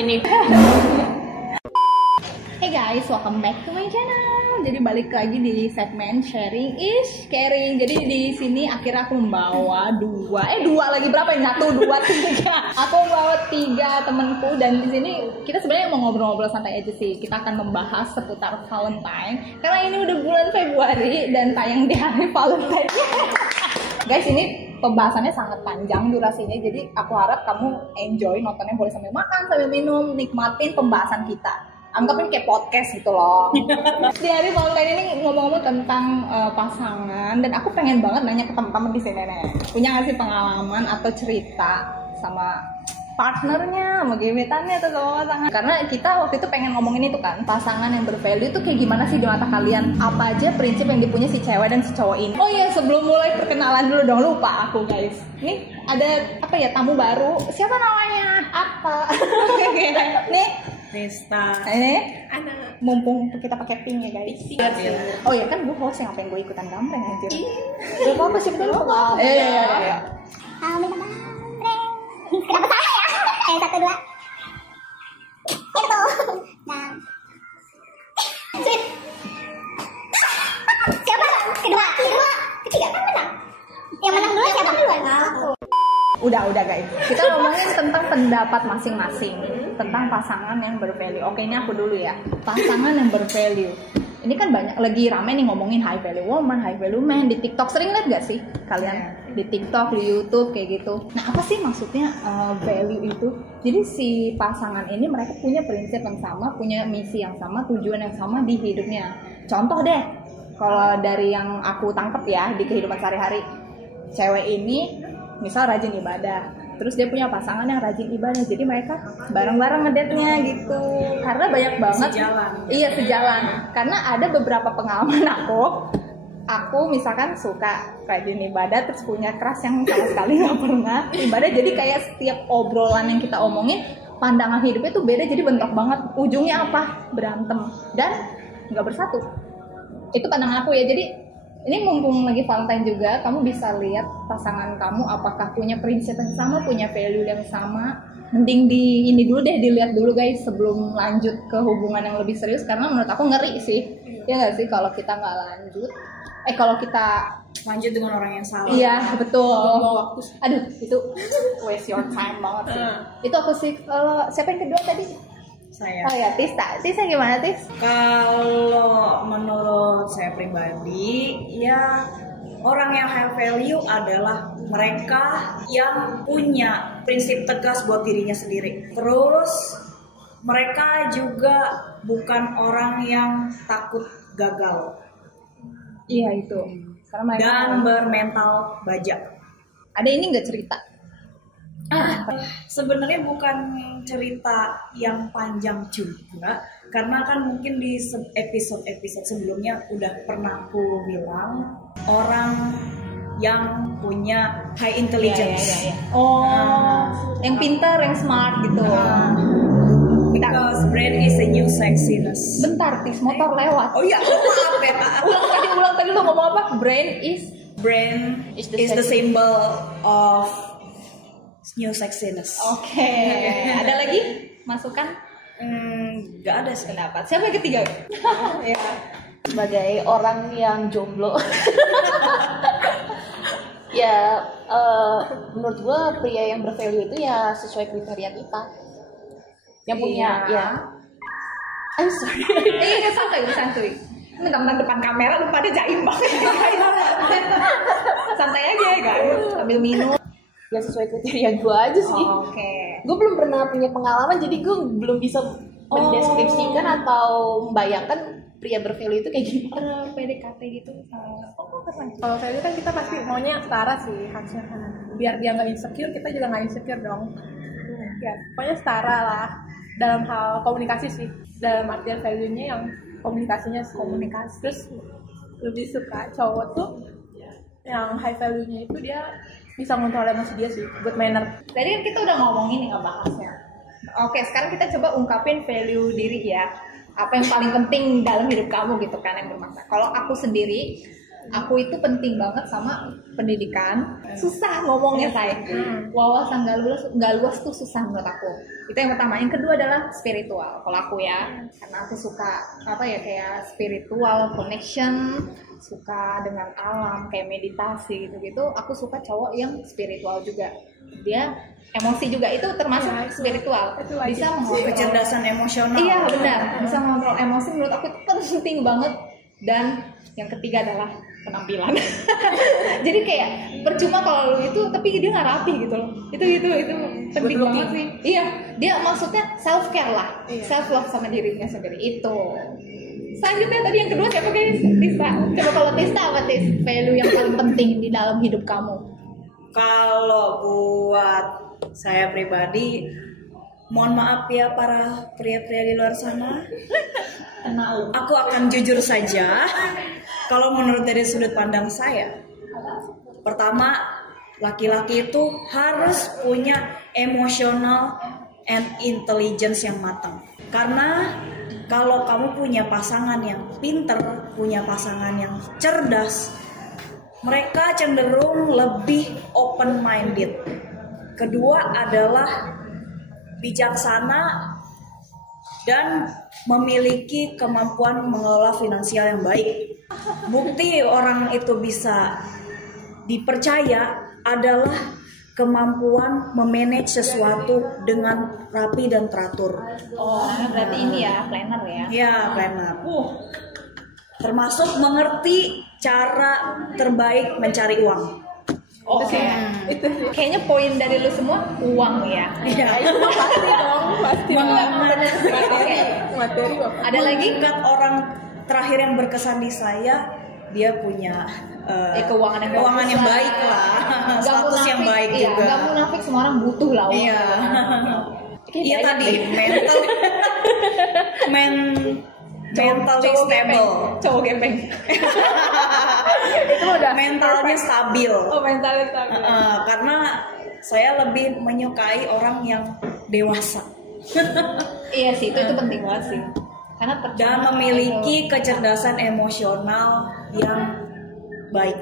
sini. Hey guys, welcome back to my channel. Jadi balik lagi di segmen sharing is caring. Jadi di sini akhirnya aku membawa dua lagi berapa ya? 1, 2, 3. Aku membawa 3 temenku dan di sini kita sebenarnya mau ngobrol-ngobrol santai aja sih. Kita akan membahas seputar Valentine karena ini udah bulan Februari dan tayang di hari Valentine. Guys, ini pembahasannya sangat panjang durasinya, jadi aku harap kamu enjoy nontonnya, boleh sambil makan, sambil minum, nikmatin pembahasan kita. Anggapin kayak podcast gitu loh. Di hari Valentine ini ngomong-ngomong tentang pasangan, dan aku pengen banget nanya ke teman-teman di sini nih. Punya nggak sih pengalaman atau cerita sama partnernya, sama gebetannya atau sama pasangan? Karena kita waktu itu pengen ngomongin itu kan, pasangan yang bervalue itu kayak gimana sih di mata kalian? Apa aja prinsip yang dipunya si cewek dan si cowok ini? Oh iya, sebelum mulai perkenalan dulu dong, lupa aku guys. Ini ada apa ya, tamu baru? Siapa namanya? Apa? Nih. Nesta. Ana. Mumpung kita pakai pink ya guys. Oh iya kan gue host, yang ngapain gue ikutan gambreng anjir. Gak apa-apa sih, betul apa? Iya. Minta gambreng. Kenapa salah ya? 1, 2. Itu. Nah. Siapa? Kedua. Ketiga kan menang. Yang menang dulu siapa duluan? Aku. Udah guys, kita ngomongin tentang pendapat masing-masing tentang pasangan yang bervalue. Oke, ini aku dulu ya. Pasangan yang bervalue. Ini kan banyak lagi rame nih ngomongin high value woman, high value man di TikTok. Sering lihat gak sih kalian di TikTok, di YouTube kayak gitu? Nah, apa sih maksudnya value itu? Jadi si pasangan ini mereka punya prinsip yang sama, punya misi yang sama, tujuan yang sama di hidupnya. Contoh deh, kalau dari yang aku tangkep ya di kehidupan sehari-hari, cewek ini misal rajin ibadah, terus dia punya pasangan yang rajin ibadah, jadi mereka bareng-bareng ngedate-nya gitu. Karena banyak banget sejalan. Karena ada beberapa pengalaman aku misalkan suka rajin ibadah terus punya crush yang sama sekali nggak pernah ibadah, jadi kayak setiap obrolan yang kita omongin pandangan hidupnya tuh beda, jadi bentrok banget, ujungnya apa? Berantem dan nggak bersatu. Itu pandangan aku ya. Jadi ini mumpung lagi Valentine juga, kamu bisa lihat pasangan kamu apakah punya prinsip yang sama, punya value yang sama. Mending dilihat dulu guys sebelum lanjut ke hubungan yang lebih serius, karena menurut aku ngeri sih. Ya nggak sih kalau kita nggak lanjut. Kalau kita Lanjut dengan orang yang salah. iya betul. Waktu. Aduh, itu waste your time banget sih. Itu aku sih. Kalau siapa yang kedua tadi? Saya. Oh ya, Tisa gimana Tis? Kalau menurut saya pribadi, ya orang yang high value adalah mereka yang punya prinsip tegas buat dirinya sendiri. Terus mereka juga bukan orang yang takut gagal. Iya itu. Karena mereka Dan bermental baja. ada ini nggak cerita? Sebenarnya bukan cerita yang panjang juga, karena kan mungkin di episode sebelumnya udah pernah aku bilang orang yang punya high intelligence. Iya. Yang pintar, yang smart gitu. Because brain is a new sexiness. Bentar, Tis, motor lewat. Oh iya, maaf ya Kak. Ulang tadi lo ngomong apa? Brain is the symbol of new sexiness. Oke. Ada lagi masukan? Gak ada sih. Pendapat. Siapa yang ketiga? Ya. Sebagai orang yang jomblo, ya menurut gue pria yang bervalue itu ya sesuai kriteria kita. Yang punya, ya. I'm sorry. Santuy. Mentang-mentang depan kamera lu pada jaim banget. Santai aja ya guys, sambil minum. Ya sesuai kriteria gue aja sih. Oke. Gue belum pernah punya pengalaman, jadi gue belum bisa mendeskripsikan atau membayangkan pria bervalue itu kayak gimana. PDKT gitu. Kalau value kan kita pasti maunya setara sih harusnya kan. Biar dia nggak insecure, kita juga nggak insecure dong. Ya, pokoknya setara lah dalam hal komunikasi sih. Dalam artian value-nya yang komunikasinya sih. Terus lebih suka cowok tuh yang high value-nya itu dia bisa ngontrol emosi dia sih, good manner. Tadi kan kita udah ngomongin nih ngebahasnya. Oke, sekarang kita coba ungkapin value diri ya. Apa yang paling penting dalam hidup kamu gitu kan yang bermakna. Kalau aku sendiri, Aku itu penting banget sama pendidikan. Susah ngomongnya saya. Wawasan nggak luas tuh susah menurut aku. Itu yang pertama. Yang kedua adalah spiritual. Kalau aku ya, karena aku suka apa ya kayak spiritual connection, suka dengan alam, kayak meditasi gitu-gitu. Aku suka cowok yang spiritual juga. Dia emosi juga itu termasuk spiritual. Bisa mengontrol Kecerdasan emosional. Iya benar, bisa mengontrol emosi menurut aku itu penting banget. Dan yang ketiga adalah penampilan. Jadi kayak percuma kalau lu itu tapi dia nggak rapi gitu loh. Itu penting banget sih. Iya, dia maksudnya self care lah, self love sama dirinya sendiri itu. Selanjutnya tadi yang kedua siapa guys? Tista. Coba kalau Tista apa Tis? Value yang paling penting di dalam hidup kamu? Kalau buat saya pribadi, mohon maaf ya para pria-pria di luar sana, aku akan jujur saja. Kalau menurut dari sudut pandang saya, pertama, laki-laki itu harus punya emotional and intelligence yang matang. Karena kalau kamu punya pasangan yang pinter, punya pasangan yang cerdas, mereka cenderung lebih open minded. Kedua adalah bijaksana dan memiliki kemampuan mengelola finansial yang baik. Bukti orang itu bisa dipercaya adalah kemampuan memanage sesuatu dengan rapi dan teratur. Oh, berarti ini ya planner ya? Ya, planner. Termasuk mengerti cara terbaik mencari uang. Oke. Kayaknya poin dari lu semua uang ya. Iya. Pasti materi. Ada lagi Mengingat orang terakhir yang berkesan di saya, dia punya keuangan yang baik lah, status yang baik juga. Gak munafik, semua orang butuh lah uang. Iya. Iya banyak tadi deh. mentally stable. Cowok gembeng. Itu udah mentalnya stabil. Oh, mentalnya stabil. Karena saya lebih menyukai orang yang dewasa Iya sih, itu penting banget sih. Karena dan memiliki kecerdasan emosional yang baik.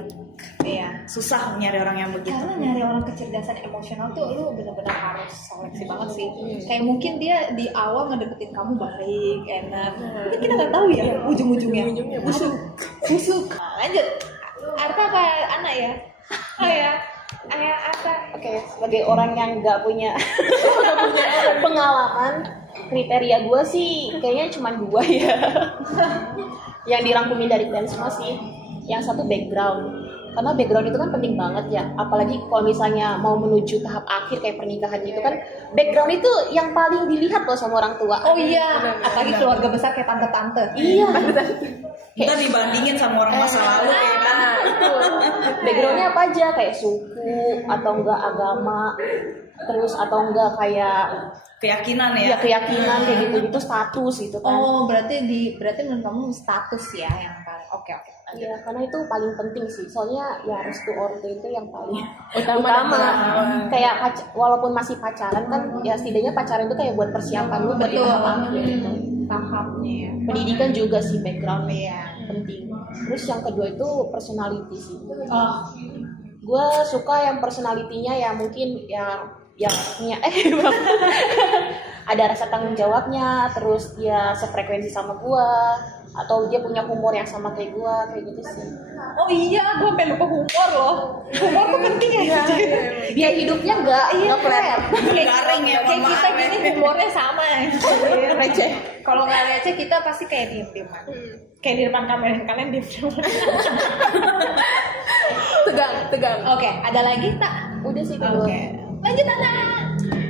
Iya. Susah nyari orang yang begitu. Karena nyari orang kecerdasan emosional tuh lu benar-benar harus seleksi banget sih. Kayak mungkin dia di awal ngedeketin kamu baik, enak. Tapi kita nggak tahu ya ujung-ujungnya. Busuk. Nah, lanjut. Arta apa anak ya? Oh ya. Ayah Arta. Oke, sebagai orang yang nggak punya pengalaman, kriteria gue sih kayaknya cuma 2 ya. Yang dirangkumin dari kalian semua sih. Yang satu background. Karena background itu kan penting banget ya. Apalagi kalau misalnya mau menuju tahap akhir kayak pernikahan gitu kan, background itu yang paling dilihat loh sama orang tua. Oh iya, apalagi keluarga besar kayak tante-tante. Iya. Kita dibandingin sama orang masa lalu ya kan. Backgroundnya apa aja, kayak suku atau enggak agama, terus atau enggak kayak Keyakinan ya. keyakinan kayak gitu status gitu kan. Oh, berarti menurut kamu status ya yang paling oke. Iya, karena itu paling penting sih. Soalnya ya restu ortu itu yang paling Utama. Kayak walaupun masih pacaran kan, ya setidaknya pacaran itu kayak buat persiapan lu buat tahap akhir gitu. Tahapnya ya. Pendidikan juga sih, background ya penting. Terus yang kedua itu personality sih. Oh, Gue suka yang personalitinya ya mungkin yang punya ada rasa tanggung jawabnya, terus dia sefrekuensi sama gue, atau dia punya humor yang sama kayak gue, kayak gitu sih. oh iya, gue sampai lupa humor loh. Humor tuh penting ya. Biar hidupnya nggak flat. Garing ya, Kayak mohon kita maaf ya. gini humornya sama ya. Receh. Kalau nggak receh kita pasti kayak diem-dieman. Kayak di depan kamera kalian diem-dieman. Tegang. Oke, ada lagi tak? Udah sih kedua. Oke. Lanjut anak.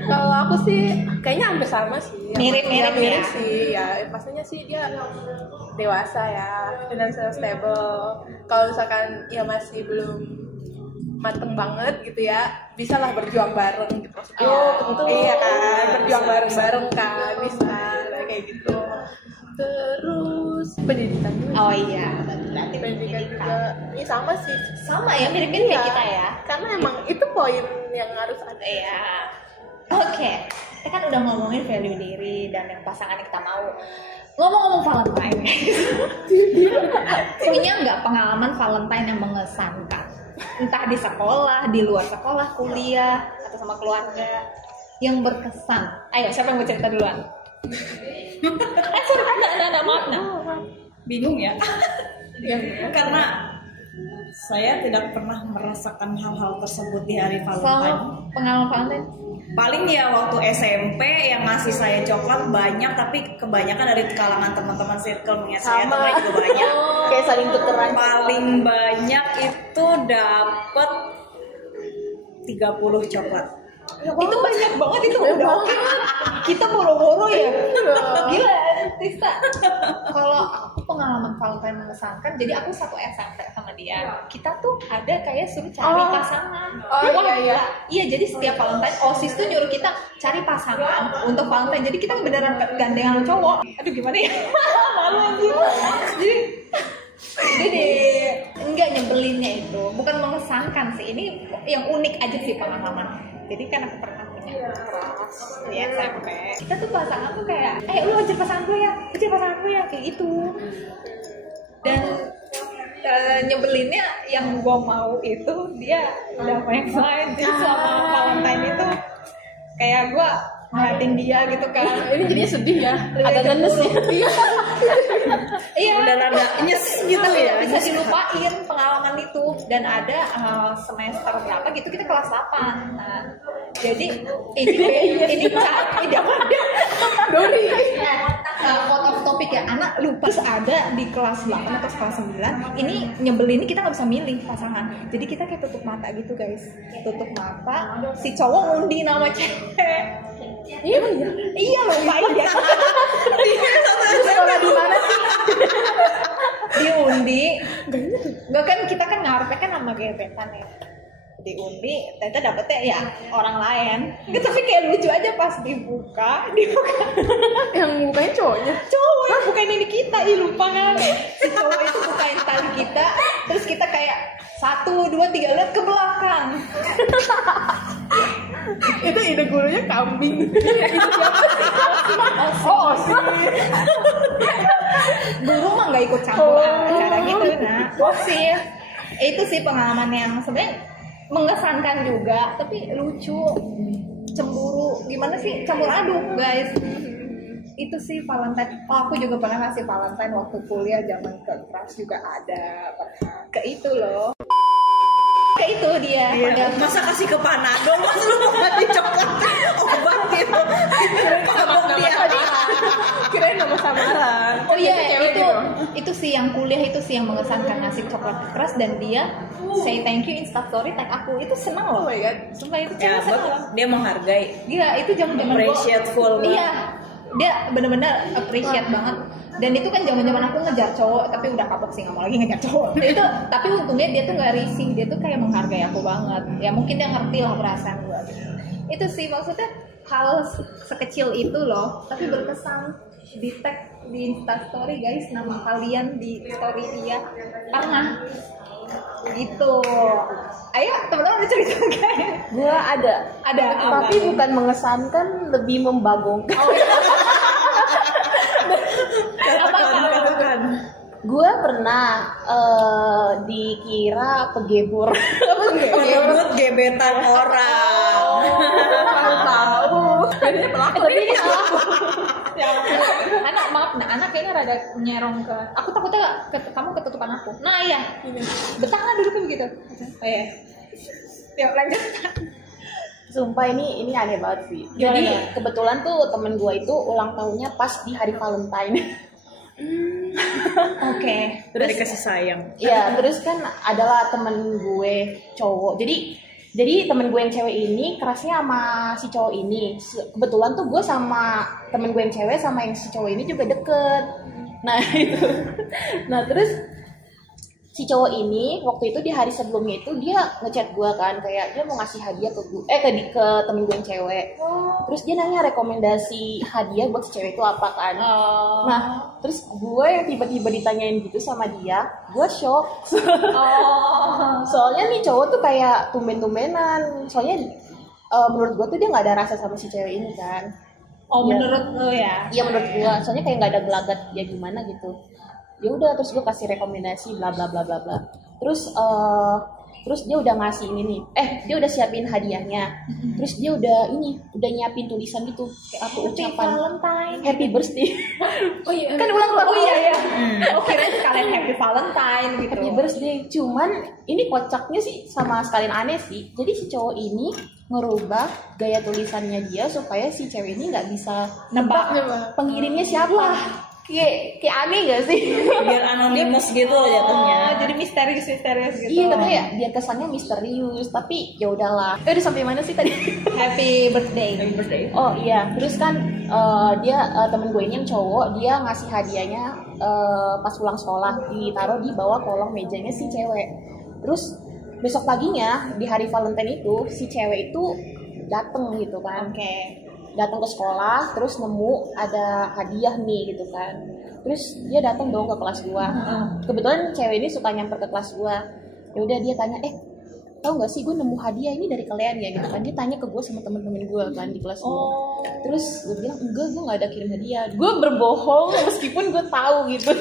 Kalau aku sih kayaknya hampir sama sih. Mirip-mirip ya. sih ya. Pastinya sih dia dewasa ya, financial stable. Kalau misalkan ya masih belum mateng banget gitu ya, bisalah berjuang bareng gitu. Oh, betul. Iya kan, berjuang bareng-bareng kan, bisa kayak gitu. Terus pendidikan juga. Oh iya, berarti Pendidikan juga ini sama sih. sama ya, mirip-mirip Iya, kayak kita ya. Karena emang itu poin yang harus ada. Iya. Oke, kita kan udah ngomongin value diri dan yang pasangan yang kita mau. Ngomong-ngomong Valentine, punya nggak pengalaman Valentine yang mengesankan? Entah di sekolah, di luar sekolah, kuliah, atau sama keluarga yang berkesan. Ayo, siapa yang mau cerita duluan? Sorry, maaf. Bingung ya. Karena saya tidak pernah merasakan hal-hal tersebut di hari Soal Valentine. pengalaman Valentine. Paling ya waktu SMP yang ngasih saya coklat banyak, tapi kebanyakan dari kalangan teman-teman circle-nya saya teman juga banyak. Kayak saling tukeran. Paling banyak itu dapat 30 coklat. Itu banyak banget itu udah oke. Kita boro-boro ya. Gila, Tista. Kalau aku pengalaman Valentine mengesankan, jadi aku satu SMP sama dia. Kita tuh ada kayak suruh cari pasangan. Iya. Iya, jadi setiap Valentine OSIS tuh nyuruh kita cari pasangan untuk Valentine. Jadi kita beneran gandengan cowok. Aduh gimana ya? Malu anjir. Jadi enggak nyebelinnya itu, bukan mengesankan sih. Ini yang unik aja sih pengalaman. Jadi kan aku pernah punya kelas di SMP. Kita tuh pasangan tuh kayak, lu cari pasangan gue ya, kayak gitu. Dan nyebelinnya yang gue mau itu dia udah main lain. Jadi selama Valentine itu kayak gue ngeliatin dia gitu kan. Ini jadinya sedih ya, agak ngenes ya. Iya. Udah rada nyes gitu ya. Bisa dilupain pengalaman itu. Dan ada semester berapa gitu kita kelas 8. Nah, jadi ini Dori. Out of topic ya, anak lupa. Terus ada di kelas 8 atau kelas 9 ini nyebelin, kita nggak bisa milih pasangan. Jadi kita kayak tutup mata gitu guys. Tutup mata, si cowok ngundi nama cewek. Iya lupain ya. Sekolah di mana sih? Diundi. Gak kan kita kan ngarepnya kan sama gebetan ya. Diundi, ternyata dapetnya ya orang lain. Tapi kayak lucu aja pas dibuka. Yang bukain cowoknya. Cowok bukain ini kita, lupa kan. Si cowok itu bukain tali kita, terus kita kayak 1, 2, 3 lihat ke belakang. Itu ide gurunya kambing. Guru mah nggak ikut campur acara gitu. Nah, sih itu sih pengalaman yang sebenarnya mengesankan juga, tapi lucu, cemburu, gimana sih, campur aduk guys. Itu sih Valentine. Aku juga pernah ngasih Valentine waktu kuliah, zaman ke kelas juga ada pernah. Ke itu loh. Ke itu dia. Iya. Masa kasih ke Panadol, mas lu mau ngasih coklat obat gitu. Mabok dia. Kirain nama samaran. Oh iya, itu sih yang kuliah itu sih yang mengesankan, ngasih coklat keras dan dia say thank you Instastory tag aku. Itu senang loh. Oh my god. Sumpah itu Ya, senang loh. dia menghargai. Gila, itu zaman-zaman Appreciateful banget. Iya. Dia bener-bener appreciate banget. Dan itu kan zaman-zaman aku ngejar cowok, tapi udah kapok sih, nggak mau lagi ngejar cowok. Itu tapi untungnya dia tuh nggak risih, dia tuh kayak menghargai aku banget. Ya mungkin dia ngerti lah perasaan gue. Itu sih maksudnya hal sekecil itu loh, tapi berkesan. Di tag di Instastory guys, nama kalian di story dia pernah gitu. Ayo teman-teman udah cerita guys. Gue ada tapi bukan mengesankan, lebih membagongkan. Katakan. Gue pernah dikira pegebor. Pengebut gebetan orang. Tahu. Jadi pelaku. Tapi ini salah. Ya, anak maaf, anak kayaknya rada nyerong ke. Aku takutnya kamu ketutupan aku. Nah iya, betah nggak duduknya begitu? Oh iya. Yuk lanjut. Sumpah ini aneh banget sih. Jadi kebetulan tuh temen gue itu ulang tahunnya pas di hari Valentine. Oke. Dari kasih sayang. Iya, terus kan adalah temen gue cowok. Jadi temen gue yang cewek ini kerasnya sama si cowok ini. Kebetulan tuh gue sama temen gue yang cewek sama yang si cowok ini juga deket. Nah itu. Nah terus si cowok ini waktu itu di hari sebelumnya itu dia ngechat gue kan, kayak dia mau ngasih hadiah ke gue, ke temen gue yang cewek. Terus dia nanya rekomendasi hadiah buat si cewek itu apa kan. Nah terus gue yang tiba-tiba ditanyain gitu sama dia, gue shock. Soalnya nih cowok tuh kayak tumben-tumbenan. Soalnya menurut gue tuh dia nggak ada rasa sama si cewek ini kan. Oh, Ya. menurut lo ya? Iya menurut gue, soalnya kayak nggak ada gelagat ya gimana gitu. Ya udah terus gue kasih rekomendasi bla bla bla bla bla. Terus dia udah ngasih ini nih. Dia udah siapin hadiahnya. Terus dia udah nyiapin tulisan gitu kayak apa ucapan Valentine. Happy birthday. Oh iya. Kan ulang tahun. Oh iya ya. Oh kirain sekalian Happy Valentine gitu. Happy birthday. Cuman ini kocaknya sih sama sekalian aneh sih. Jadi si cowok ini ngerubah gaya tulisannya dia supaya si cewek ini nggak bisa nebak pengirimnya siapa. Kayak aneh gak sih? Biar anonimus gitu jatuhnya. Jadi misterius gitu. Iya, tapi ya biar kesannya misterius. Tapi ya udahlah. Udah sampai mana sih tadi? Happy birthday. Oh iya, terus kan dia temen gue ini yang cowok, dia ngasih hadiahnya pas pulang sekolah, ditaruh di bawah kolong mejanya si cewek. Terus besok paginya di hari Valentine itu si cewek itu dateng gitu kan. Datang ke sekolah, terus nemu ada hadiah nih gitu kan. Terus dia datang dong ke kelas gua. Kebetulan cewek ini suka nyamper ke kelas gua. Ya udah dia tanya, tahu nggak sih gue nemu hadiah ini dari kalian ya gitu kan. Dia tanya ke gue sama temen-temen gue kan di kelas gue. Terus gue bilang enggak, gue nggak ada kirim hadiah. Gue berbohong meskipun gue tahu gitu.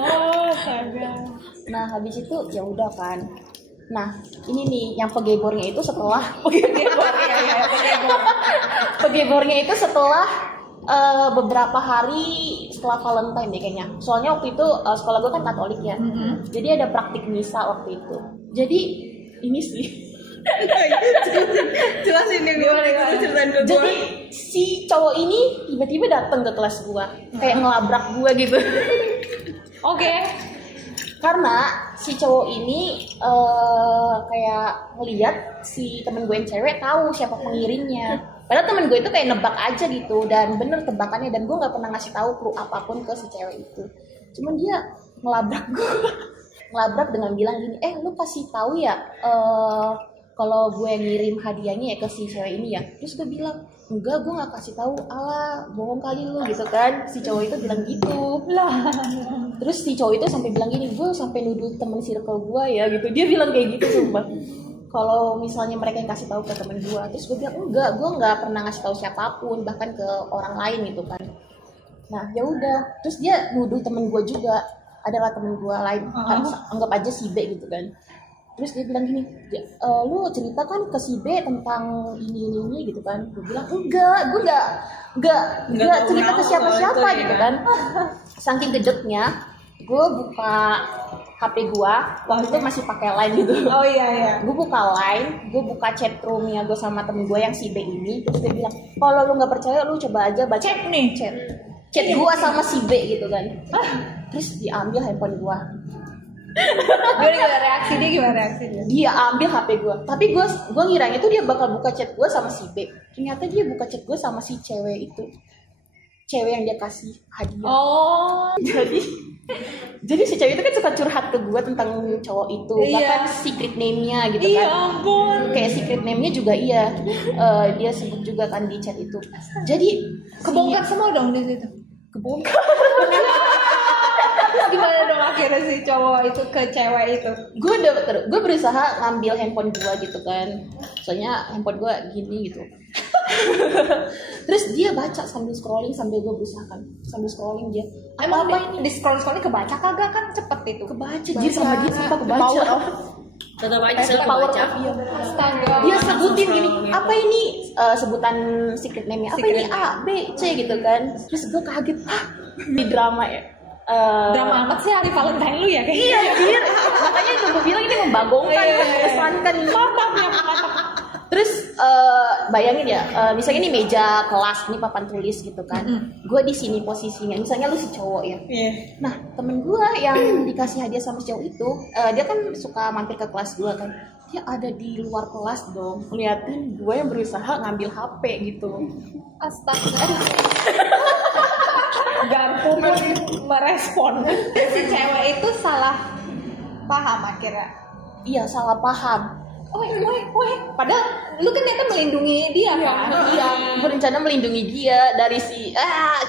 Astaga. Nah habis itu ya udah kan. Nah ini nih yang pegebornya itu setelah pegebornya itu setelah beberapa hari setelah Valentine deh kayaknya. Soalnya waktu itu sekolah gue kan Katolik ya. Jadi ada praktik misa waktu itu. Jadi ini sih. Jelasin deh ceritain ke gue. Jadi si cowok ini tiba-tiba datang ke kelas gue, kayak ngelabrak gue gitu. Oke. Karena si cowok ini kayak ngeliat si temen gue yang cewek tahu siapa pengirimnya. Padahal temen gue itu kayak nebak aja gitu, dan bener tebakannya, dan gue nggak pernah ngasih tahu clue apapun ke si cewek itu. Cuman dia ngelabrak gue, ngelabrak dengan bilang gini, lu kasih tahu ya kalau gue ngirim hadiahnya ya ke si cewek ini ya. Terus gue bilang, enggak, gue nggak kasih tahu, alah bohong kali lu gitu kan. Si cowok itu bilang gitu lah. Terus si cowok itu sampai bilang gini, gue sampai nuduh temen circle gue ya gitu. Dia bilang kayak gitu sumpah, kalau misalnya mereka yang kasih tahu ke temen gue. Terus gue bilang enggak, gue nggak pernah ngasih tahu siapapun, bahkan ke orang lain gitu kan. Nah ya udah, terus dia nuduh temen gue juga adalah temen gue lain, anggap aja si B gitu kan. Terus dia bilang gini, lu cerita kan ke si B tentang ini gitu kan. Gue bilang enggak, gue enggak cerita ke siapa-siapa gitu kan. Saking gedeknya, gue buka HP gue, waktu itu masih pakai Line gitu. Oh iya. Gue buka Line, gue buka chat roomnya gue sama temen gue yang si B ini. Terus dia bilang, kalau lu nggak percaya lu coba aja baca chat gue sama si B gitu kan. Terus diambil handphone gue. Gimana reaksi dia? Dia ambil HP gue, tapi gue ngiranya tuh dia bakal buka chat gue sama si B. Ternyata dia buka chat gue sama si cewek itu, cewek yang dia kasih hadiah. Oh. Jadi si cewek itu kan suka curhat ke gue tentang cowok itu, bahkan secret name-nya gitu kan. Iya ampun. Kayak secret name-nya juga dia sebut juga kan di chat itu. Jadi Kebongkar semua dong di situ. kebongkar. Gimana dong akhirnya si cowok itu ke cewek itu? Gue berusaha ngambil handphone gue gitu kan, soalnya handphone gue gini gitu. Terus dia baca sambil scrolling, sambil gue berusaha kan sambil scrolling dia. Emang apa ini? Di scroll kebaca kagak kan cepet itu? Kebaca dia sama dia suka kebaca. Tetap aja saya Power baca. of Astaga. dia sebutin gini, apa ini sebutan secret name-nya, apa ini A, B, C gitu kan. Terus gue kaget, di drama ya. Drama amat sih hari Valentine lu ya kayaknya. Iya, anjir. Makanya itu gue bilang ini membagongkan, mengesankan. Terus bayangin ya, misalnya ini meja kelas, ini papan tulis gitu kan. Gue di sini posisinya, misalnya lu si cowok ya. Nah, temen gue yang dikasih hadiah sama si cowok itu, dia kan suka mampir ke kelas gue kan. Dia ada di luar kelas dong, ngeliatin gue yang berusaha ngambil HP gitu. Astaga. Garpu pun merespon. Si cewek itu salah paham akhirnya. Iya, salah paham. Padahal lu kan ternyata melindungi dia kan? Iya, berencana melindungi dia dari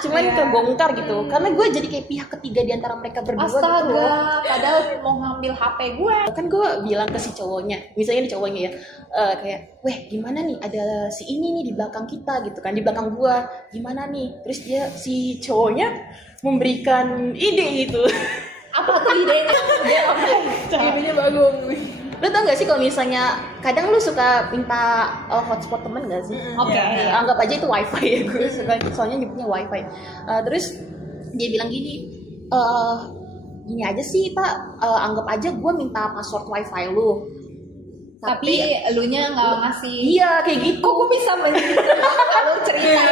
cuman kebongkar gitu. Karena gue jadi kayak pihak ketiga di antara mereka berdua gitu Astaga, loh. padahal mau ngambil HP gue. Kan gue bilang ke si cowoknya, misalnya di cowoknya ya, kayak, weh gimana nih ada si ini nih di belakang kita gitu kan, di belakang gue, gimana nih? Terus si cowoknya memberikan ide gitu. Apa tuh idenya? Dia Idenya bagus. Lu tau gak sih kalau misalnya kadang lu suka minta hotspot temen gak sih? Oke. Anggap aja itu wifi ya, gue suka soalnya nyebutnya wifi. Terus dia bilang gini aja sih Pak, anggap aja gue minta password wifi lu. Tapi elunya nggak ngasih. Iya kayak gitu. Kok gue bisa kalau cerita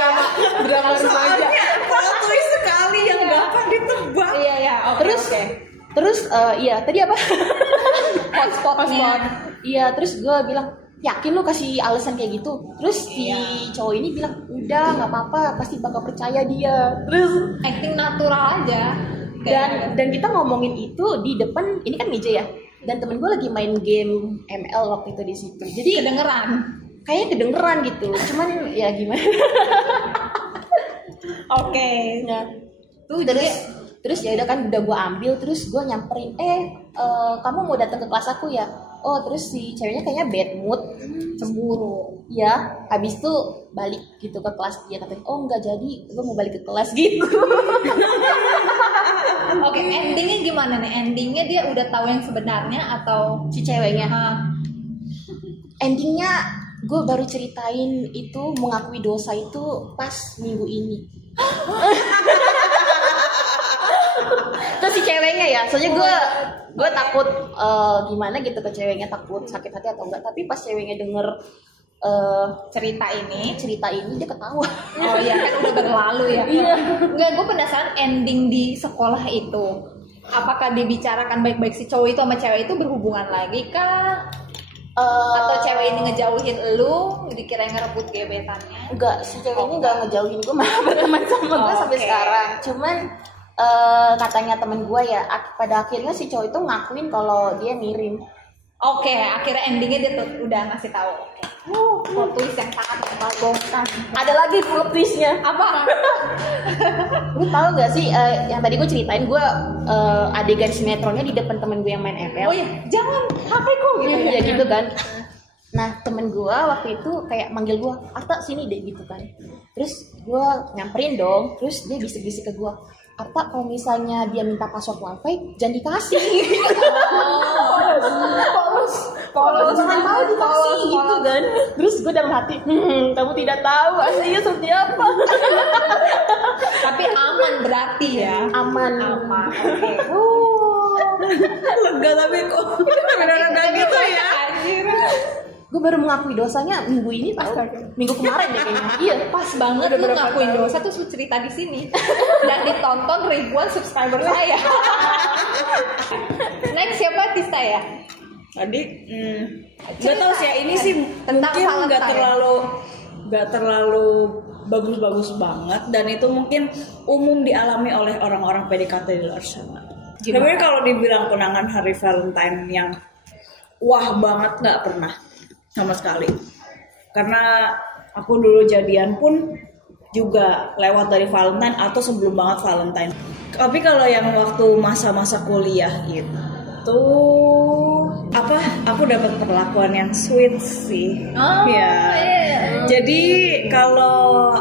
Drama remaja. Plot twist sekali yang gampang ditebak. Iya, Terus iya tadi apa? hotspotnya. Iya terus gue bilang yakin lu kasih alasan kayak gitu. Terus si cowok ini bilang udah nggak apa-apa pasti bakal percaya dia. Terus Acting natural aja. dan kita ngomongin itu di depan ini kan meja ya. Dan temen gue lagi main game ML waktu itu di situ. Jadi kedengeran. kayaknya kedengeran gitu. Cuman ya gimana? Oke. Nah, terus ya udah kan udah gue ambil terus gue nyamperin kamu mau datang ke kelas aku ya. Oh terus si ceweknya kayaknya bad mood, cemburu ya. Habis itu balik gitu ke kelas dia katanya oh nggak jadi gue mau balik ke kelas gitu. Oke, endingnya gimana nih? Endingnya dia udah tahu yang sebenarnya atau Si ceweknya endingnya gue baru ceritain itu mengakui dosa itu pas minggu ini. Terus si ceweknya ya, soalnya gue takut gimana gitu ke ceweknya, takut sakit hati atau enggak. Tapi pas ceweknya denger cerita ini dia ketawa. Oh iya kan udah berlalu ya. Iya. Enggak, gue penasaran ending di sekolah itu. Apakah dibicarakan baik-baik si cowok itu sama cewek itu berhubungan lagi kah? Atau cewek ini ngejauhin lu, dikira ngerebut gebetannya? Enggak, si ceweknya enggak ngejauhin gue, malah berteman sama gue sampai sekarang. Cuman katanya temen gue ya, pada akhirnya si cowok itu ngakuin kalau dia ngirim. Oke, akhirnya endingnya dia tuh udah ngasih tahu. Plot twist yang sangat membagongkan. Ada lagi plot twistnya. Apa? Lu tahu gak sih yang tadi gue ceritain gue adegan sinetronnya di depan temen gue yang main ML. Oh iya, jangan HP ku gitu Ya gitu kan. Nah temen gue waktu itu kayak manggil gue, Arta sini deh gitu kan. Terus gue nyamperin dong. Terus dia bisik-bisik ke gue, Arta kalau misalnya dia minta password wifi jangan dikasih. Polos jangan mau dikasih gitu kan. Terus gue dalam hati, kamu tidak tahu aslinya seperti apa. Tapi aman berarti ya. Aman. Oke. Lega tapi kok benar-benar gitu ya. Gue baru mengakui dosanya minggu ini tau. Minggu kemarin deh kayaknya. Iya. Pas banget lu ngakuin dosa tuh lu cerita di sini dan ditonton ribuan subscriber saya. Next siapa Tista ya? Tadi nggak tahu sih ya, ini sih Tentang mungkin Valentine. nggak terlalu bagus-bagus banget dan itu mungkin umum dialami oleh orang-orang PDKT di luar sana. Sebenarnya kalau dibilang kenangan hari Valentine yang wah banget nggak pernah sama sekali. Karena aku dulu jadian pun juga lewat dari Valentine atau sebelum banget Valentine. Tapi kalau yang waktu masa-masa kuliah itu aku dapat perlakuan yang sweet sih. Jadi kalau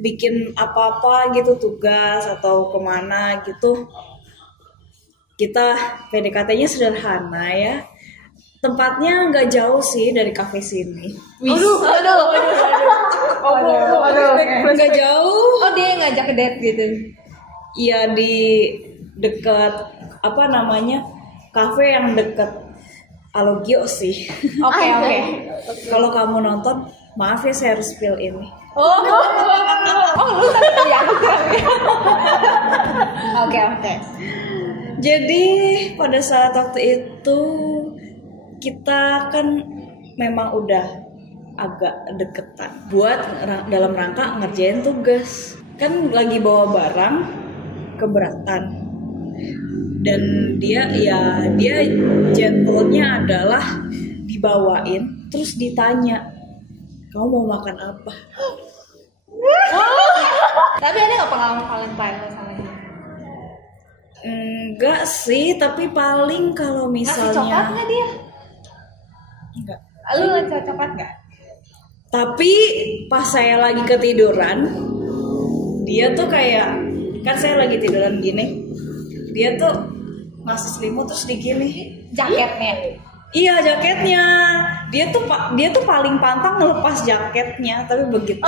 bikin apa-apa gitu tugas atau kemana gitu kita PDKT-nya sederhana ya. Tempatnya nggak jauh sih dari kafe sini. Aduh. Nggak jauh. Oh dia yang ngajak date gitu. Iya di dekat apa namanya kafe yang dekat Alogio sih. Oke. Kalau kamu nonton, maaf ya saya harus spill ini. Oh lu tadi ya. Oke. Jadi pada saat waktu itu kita kan memang udah agak deketan buat dalam rangka ngerjain tugas. Kan lagi bawa barang keberatan. Dan dia gentlenya adalah dibawain terus ditanya, kamu mau makan apa? Tapi ada nggak pengalaman Valentine lo sama dia? Enggak sih, tapi paling kalau Ngasih coklat misalnya nggak dia? enggak. Lu ngasih coklat nggak? Tapi pas saya lagi ketiduran, dia tuh kayak, kan saya lagi tiduran gini, dia tuh ngasih selimut terus digini. Jaketnya. Iya, jaketnya. Dia tuh paling pantang ngelepas jaketnya, tapi begitu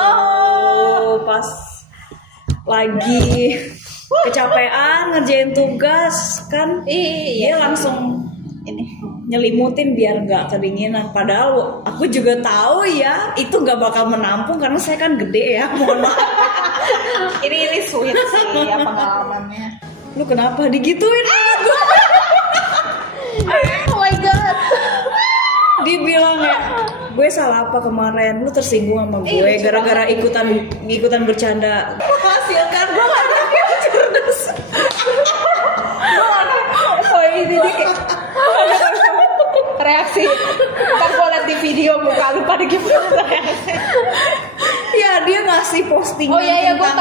pas lagi kecapean ngerjain tugas kan, dia langsung ini nyelimutin biar nggak kedinginan. Padahal aku juga tahu ya itu nggak bakal menampung karena saya kan gede ya. Mohon maaf. Ini sweet sih ya pengalamannya. Lu kenapa digituin? Oh my god. Dibilang ya, gue salah apa kemarin? Lu tersinggung sama gue gara-gara ikutan bercanda. Menghasilkan gue anaknya cerdas. Oh ini dia kayak reaksi. Ntar gue liat di video muka lu pada gimana reaksi. Ya dia ngasih postingan. Oh iya gue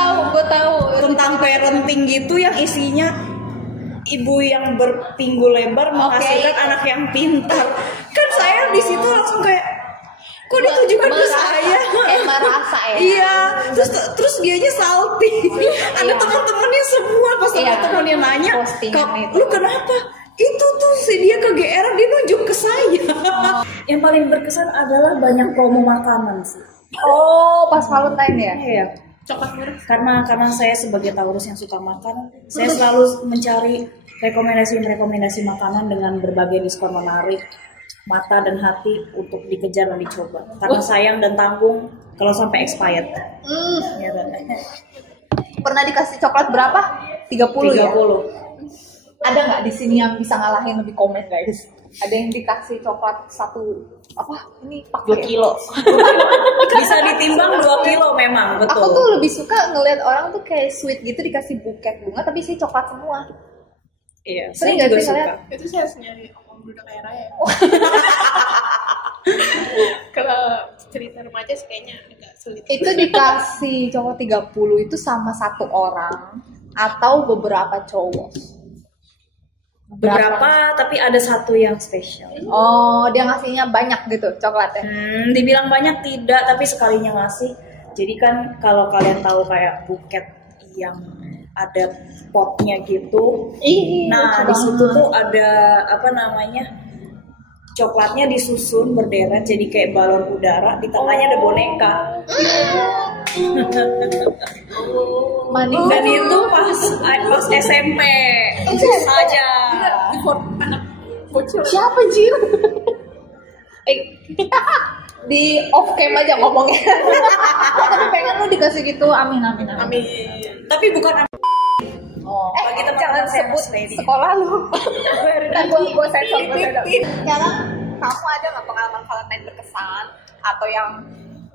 tahu. Tentang parenting gitu yang isinya ibu yang berpinggul lebar menghasilkan anak yang pintar. Kan saya di situ langsung kayak, kok ditujukan ke saya? Kayak merasa ya. Iya, terus dianya salty. Ada teman-temannya semua pas teman-temannya nanya, lu kenapa? Itu tuh si dia kegeeran, dia nunjuk ke saya. Yang paling berkesan adalah banyak promo makanan sih. Oh pas Valentine ya. Iya. Coklat murah. Karena saya sebagai Taurus yang suka makan, saya selalu mencari rekomendasi makanan dengan berbagai diskon menarik mata dan hati untuk dikejar dan dicoba. Karena sayang dan tanggung kalau sampai expired. Ya, Pernah dikasih coklat berapa? 30 ya? 30. Ada nggak di sini yang bisa ngalahin lebih komen guys? Ada yang dikasih coklat ini 2 kilo. Bisa ditimbang 2 kilo memang, betul. Aku tuh lebih suka ngelihat orang tuh kayak sweet gitu dikasih buket bunga tapi sih coklat semua. Iya, Sering saya nggak juga sih suka. kalian? Itu saya harus nyari om Bruno kayak Raya. Kalau cerita remaja sih kayaknya agak sulit. Itu dikasih coklat 30 itu sama satu orang atau beberapa cowok? Beberapa, tapi ada satu yang spesial. Oh, dia ngasihnya banyak gitu coklatnya. Dibilang banyak tidak, tapi sekalinya ngasih. Jadi kan kalau kalian tahu kayak buket yang ada potnya gitu. Nah, di situ tuh ada coklatnya disusun berderet jadi kayak balon udara, di tengahnya ada boneka. Manis. Dan itu pas SMP saja. Anak bocil. Siapa Jil? Di off cam aja ngomongnya. Tapi pengen lu dikasih gitu, amin. Tapi bukan Oh, bagi jangan teman-teman saya sebut lady. sekolah lu. Gue sensor. Sekarang kamu ada nggak pengalaman Valentine berkesan atau yang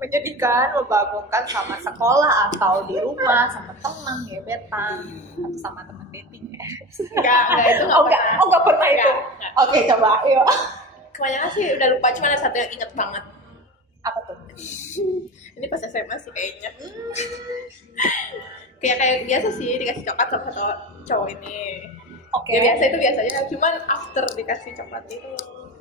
menjadikan membagongkan sama sekolah atau di rumah sama teman gebetan atau sama teman dating? Enggak, itu nggak pernah itu. Enggak. Oke, coba ayo. Kebanyakan sih udah lupa, cuma ada satu yang inget banget. Apa tuh? Ini pas SMA sih kayaknya. Kayak biasa sih dikasih coklat sama satu cowok ini. Oke. Ya biasa itu biasanya, cuman after dikasih coklat itu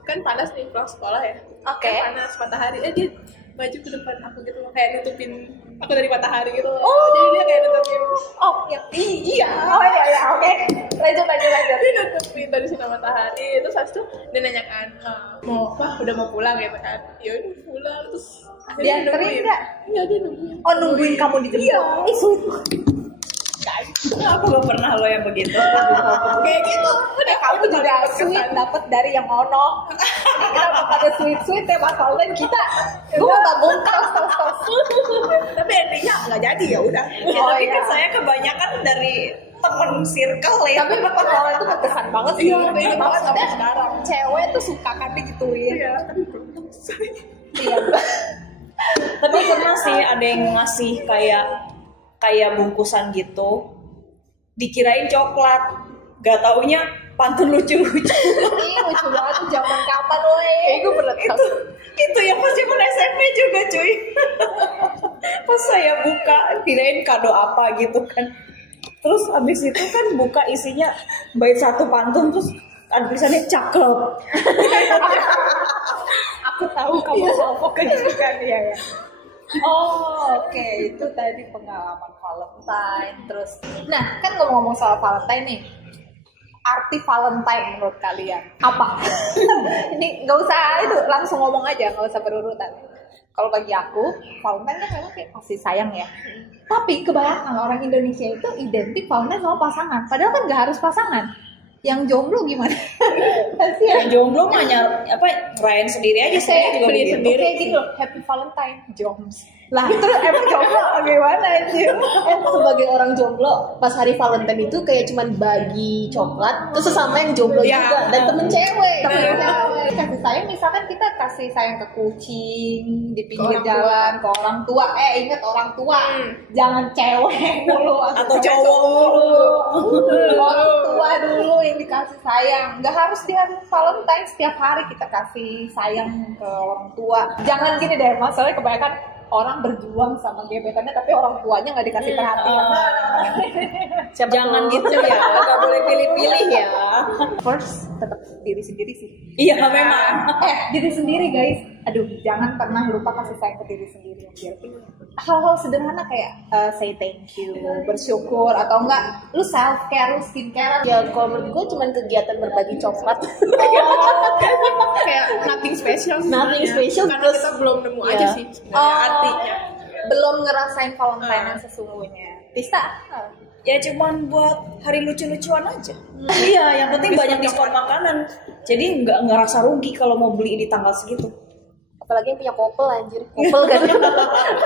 kan panas nih pulang sekolah ya. Oke. Kan panas matahari, dia maju ke depan aku gitu loh, kayak nutupin aku dari matahari gitu loh. Oh. Jadi dia kayak nutupin. Oh, yang iya. Oh iya, oke. Lanjut. Dia nutupin dari sinar matahari, terus habis itu dia nanya kan, udah mau pulang gitu kan. Ya udah pulang, terus Dia anterin nggak? Iya, dia nungguin. Oh, nungguin kamu di jemput. Ih, sweet. Aku gak pernah lo yang begitu. Kayak gitu. Udah kamu juga sweet dapat dari yang ono. Jadi kita pada sweet ya Mas Valentine kita. Gue nggak bongkar stos. Tapi endingnya nggak jadi ya udah. Tapi kan saya kebanyakan dari temen circle ya. Tapi kalau itu berkesan banget sih. Iya, ingat banget sampai sekarang. Cewek tuh suka kan digituin. Iya, tapi belum selesai. Iya. Tapi pernah sih ada yang ngasih kayak bungkusan gitu, dikirain coklat, gak taunya pantun lucu-lucu. Ih, lucu banget tuh zaman kapan woi. Gue pernah itu yang pas zaman SMP juga cuy. Pas saya buka kirain kado apa gitu kan, terus abis itu kan buka isinya bait satu pantun, terus ada tulisannya cakep. Aku tahu kamu salpok gitu kan ya. Oh, oke. Itu tadi pengalaman Valentine. Terus, nah kan ngomong-ngomong soal Valentine nih, arti Valentine menurut kalian apa? Ini nggak usah itu, langsung ngomong aja, nggak usah berurutan. Kalau bagi aku, Valentine kan memang kayak kasih sayang ya. Tapi kebanyakan orang Indonesia itu identik Valentine sama pasangan. Padahal kan nggak harus pasangan. Yang jomblo gimana? Pasti ya. Yang jomblo mah ngerayain sendiri aja, saya juga beli begitu. sendiri gitu loh. Happy Valentine, Joms. Lah terus emang jomblo gimana sih? Sebagai orang jomblo pas hari Valentine itu kayak cuman bagi coklat terus sesama yang jomblo Ya. juga dan temen cewek. Temen cewek. Kasih sayang misalkan kita kasih sayang ke kucing di pinggir orang jalan, ke orang tua. Ingat orang tua, jangan cewek dulu Atau cowok dulu. Orang tua dulu yang dikasih sayang. Nggak harus di hari Valentine setiap hari kita kasih sayang ke orang tua. Jangan gini deh, masalahnya kebanyakan orang berjuang sama gebetannya tapi orang tuanya nggak dikasih perhatian. Jangan gitu ya, nggak boleh pilih-pilih ya. First tetap diri sendiri sih. Iya memang. Diri sendiri guys. Aduh, jangan pernah lupa kasih sayang ke diri sendiri. Biar hal-hal sederhana kayak say thank you, bersyukur, atau enggak lu self care, lu skincare. Ya kalau menurut gue cuman kegiatan berbagi coklat. Kayak nothing special sih Nothing sebenarnya. special, Karena terus- kita belum nemu Iya. aja sih sebenarnya artinya. Belum ngerasain Valentine yang sesungguhnya. Tista, Ya cuman buat hari lucu-lucuan aja. Iya, yang penting banyak diskon makanan. Jadi nggak ngerasa rugi kalau mau beli di tanggal segitu. Apalagi yang punya couple anjir. Couple kan.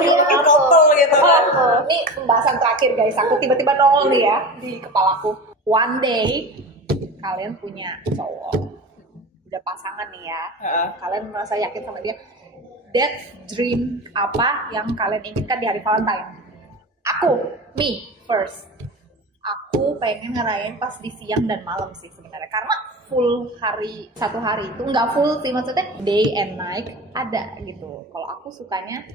Bikin couple gitu kan. ini pembahasan terakhir guys. Aku tiba-tiba nongol nih ya di kepalaku. One day kalian punya cowok, udah pasangan nih ya. Heeh. Kalian merasa yakin sama dia. That dream apa yang kalian inginkan di hari Valentine? Aku, me first. Aku pengen ngerayain pas di siang dan malam sih sebenarnya, karena full hari, satu hari itu nggak full sih, maksudnya day and night ada gitu. Kalau aku sukanya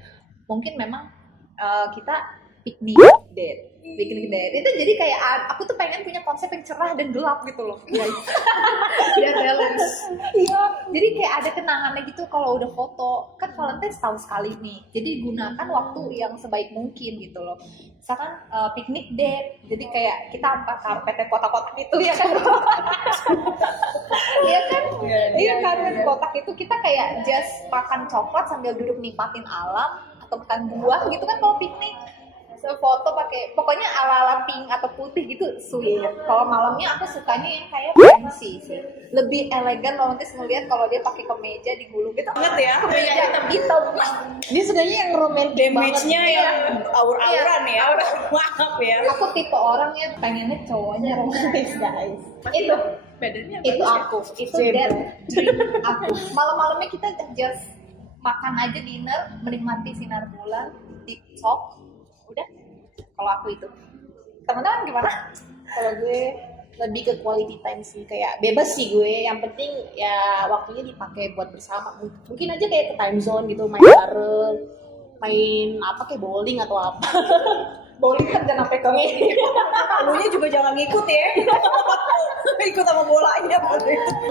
mungkin memang kita piknik date itu, jadi kayak aku tuh pengen punya konsep yang cerah dan gelap gitu loh guys. Biar balance. Iya, jadi kayak ada kenangannya gitu kalau udah foto. Kan Valentine setahun sekali nih, jadi gunakan waktu yang sebaik mungkin gitu loh. Misalkan piknik date, jadi kayak kita angkat karpetnya kotak-kotak itu ya kan. Iya kan? Iya karpet kotak itu kita kayak just makan coklat sambil duduk nikmatin alam atau makan buah gitu kan kalau piknik. Foto pakai pokoknya ala-ala pink atau putih gitu sweet. Kalau malamnya aku sukanya yang kayak fancy sih, lebih elegan romantis ngeliat kalau dia pakai kemeja digulung gitu. Banget ya. Kemeja hitam. Dia sukanya yang romantis Damage-nya banget. yang aur-auran ya. Maaf ya. Aku tipe orang yang pengennya cowoknya romantis guys. Itu aku. Itu that dream aku. Malam-malamnya kita just makan aja dinner, menikmati sinar bulan, TikTok. Udah, kalau aku itu. Teman-teman gimana? Kalau gue lebih ke quality time sih, kayak bebas sih gue, yang penting ya waktunya dipakai buat bersama. Mungkin aja kayak ke time zone gitu, main bareng, main apa kayak bowling atau apa. Bowling kan jangan sampai ke Lunya juga jangan ngikut ya. Ikut sama bolanya.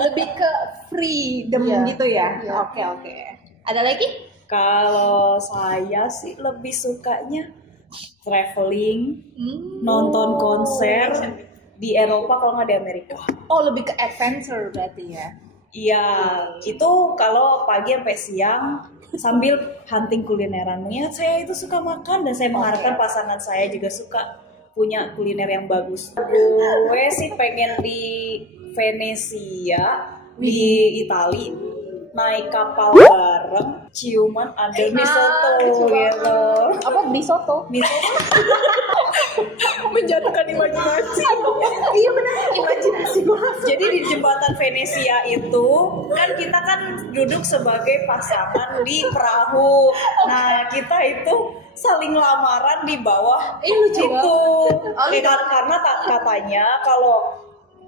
lebih ke freedom Iya. gitu ya. Iya. Oke. Ada lagi? Kalau saya sih lebih sukanya traveling, nonton konser di Eropa kalau nggak di Amerika. Oh, lebih ke adventure berarti ya. Iya, itu kalau pagi sampai siang sambil hunting kulineran. Ya, saya itu suka makan dan saya mengharapkan pasangan saya juga suka punya kuliner yang bagus. Gue sih pengen di Venesia, di Itali, naik kapal bareng, ciuman ada mie soto gitu. Apa beli soto? Mie soto. Menjatuhkan imajinasi. Iya benar, imajinasi banget. Jadi di jembatan Venesia itu kan kita kan duduk sebagai pasangan di perahu. Nah kita itu saling lamaran di bawah lucu itu. Karena katanya kalau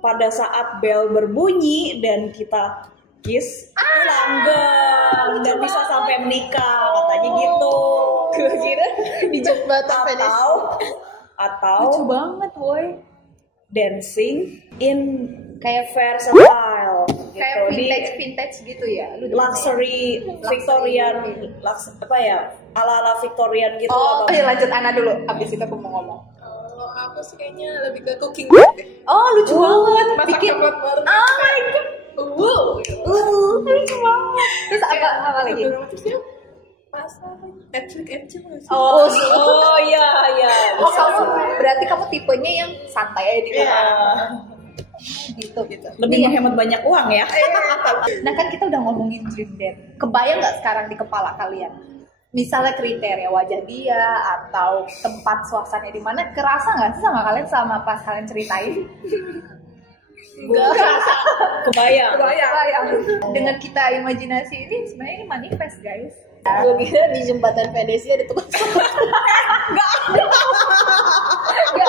pada saat bel berbunyi dan kita kiss itu langgeng. sayang dan bisa sampai menikah katanya gitu. Gue kira di jembatan Venice. Atau Lucu banget, boy. dancing in kayak versatile gitu Kayak di vintage gitu ya. luxury Victorian apa ya ala Victorian gitu. Oh, atau- ayo lanjut Ana dulu. Abis itu aku mau ngomong. Kalau aku sih kayaknya lebih ke cooking deh. Oh, lucu banget. Masak Bikin. coklat baru. Oh my god. Lucu banget. Terus apa lagi? Terus ya masak Netflix and chill nggak sih? Oh, Oh iya iya. oh kamu berarti kamu tipenya yang santai aja di Iya. rumah. Gitu. Lebih Iya. menghemat banyak uang ya. Nah kan kita udah ngomongin dream date. Kebayang nggak sekarang di kepala kalian? Misalnya kriteria wajah dia atau tempat suasananya di mana, kerasa nggak sih sama kalian sama pas kalian ceritain? Enggak. Kebayang. Kebayang. Dengan kita imajinasi ini sebenarnya ini manifest guys. Gue kira di jembatan Venesia di tempat Ya,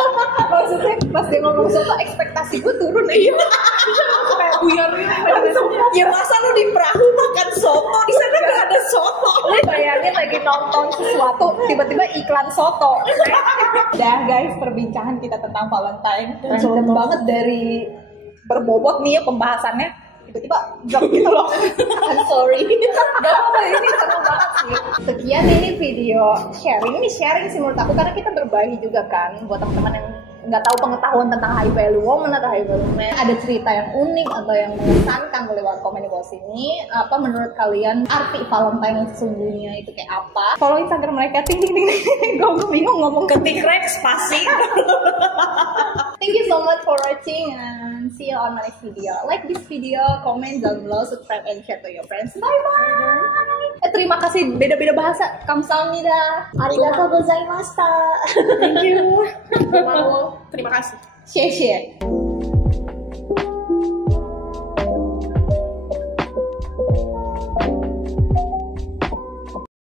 maksudnya pas dia ngomong soto ekspektasi gue turun aja. Kayak buyar gitu. Ya masa lu di perahu makan soto, di sana nggak ada soto. Lu bayangin lagi nonton sesuatu tiba-tiba iklan soto. Dah guys, perbincangan kita tentang Valentine random banget dari berbobot nih ya pembahasannya tiba-tiba drop gitu loh. I'm sorry. Gak apa-apa, ini seru banget sih. Sekian ini video sharing. Ini sharing sih menurut aku karena kita berbagi juga kan buat teman-teman yang nggak tahu pengetahuan tentang high value woman atau high value man. Ada cerita yang unik atau yang mengesankan, boleh banget komen di bawah sini. Apa menurut kalian arti Valentine yang sesungguhnya itu kayak apa? Follow Instagram mereka. Ting ting ting. Gue bingung ngomong. Ketik Rex pasti. Thank you so much for watching and see you on my next video. Like this video, comment down below, subscribe and share to your friends. Bye bye. Terima kasih beda-beda bahasa. Kamsahamnida. Arigatou gozaimashita. Thank you. Mau terima kasih. Share share.